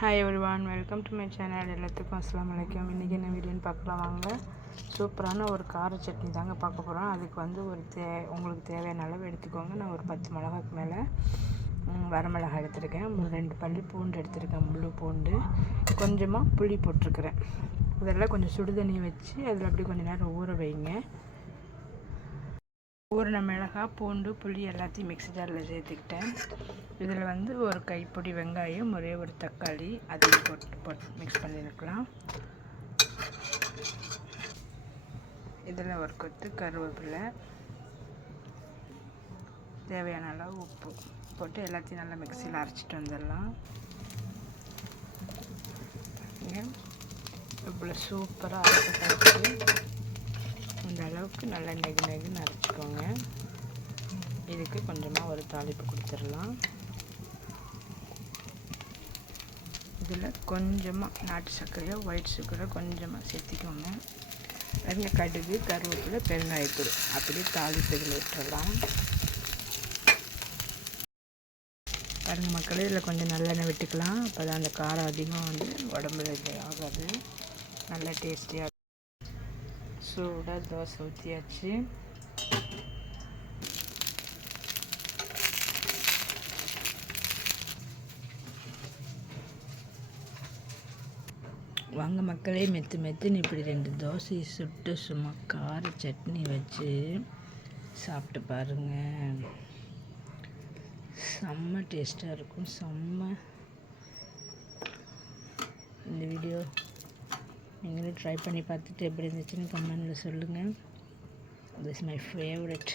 Hi everyone, welcome to my channel. எல்லாத்துக்கும் அஸ்ஸலாமு அலைக்கும். இன்றைக்கி என்ன வீடியோன்னு பார்க்கலாம் வாங்க. சூப்பரான ஒரு கார சட்னி தாங்க பார்க்க போகிறோம். அதுக்கு வந்து உங்களுக்கு தேவையான அளவு எடுத்துக்கோங்க. நான் ஒரு 10 மிளகாய்க்கு மேலே வரமிளகாய் எடுத்துருக்கேன். 2 பல்லி பூண்டு எடுத்துருக்கேன், முழு பூண்டு. கொஞ்சமாக புளி போட்டிருக்கிறேன். இதெல்லாம் கொஞ்சம் சுடு தண்ணி வச்சு அதில் அப்படி கொஞ்சம் நேரம் ஊற வைங்க. ஊறின மிளகாய், பூண்டு, புளி எல்லாத்தையும் மிக்ஸி ஜாரில் சேர்த்துக்கிட்டேன். இதில் வந்து ஒரு கைப்பிடி வெங்காயம், ஒரே ஒரு தக்காளி, அதையும் போட்டு மிக்ஸ் பண்ணியிருக்கலாம். இதில் ஒரு கொத்து கருவேப்பிலை, தேவையான அளவு உப்பு போட்டு எல்லாத்தையும் நல்லா மிக்ஸியில் அரைச்சிட்டு வந்துடலாம். இவ்வளோ சூப்பராக அரைச்சி இந்த அளவுக்கு நல்லா நெகுன்னு அரைச்சிக்கோங்க. இதுக்கு கொஞ்சமாக ஒரு தாளிப்பு கொடுத்துடலாம். இதில் கொஞ்சமாக நாட்டு சர்க்கரையோ ஒயிட் சுகரோ கொஞ்சமாக சேர்த்திக்கோங்க. அதில் கடுகு, கருவேப்பிலை, பெருங்காயத்தூள் அப்படியே தாளிப்பு இதில் விட்டுடலாம். பாருங்கள் மக்களே, இதில் கொஞ்சம் நல்லெண்ணெய் விட்டுக்கலாம். அப்போ தான் அந்த காரம் அதிகம் வந்து உடம்புல இது ஆகாது, நல்லா டேஸ்டியாக. சூடாக தோசை ஊற்றியாச்சு. வாங்க மக்களே, மெத்துன்னு இப்படி 2 தோசையை சுட்டு சும்மா கார சட்னி வச்சு சாப்பிட்டு பாருங்கள். செம்ம டேஸ்ட்டாக இருக்கும். இந்த வீடியோ நீங்களும் ட்ரை பண்ணி பார்த்துட்டு எப்படி இருந்துச்சுன்னு கமெண்டில் சொல்லுங்கள். This is my favourite.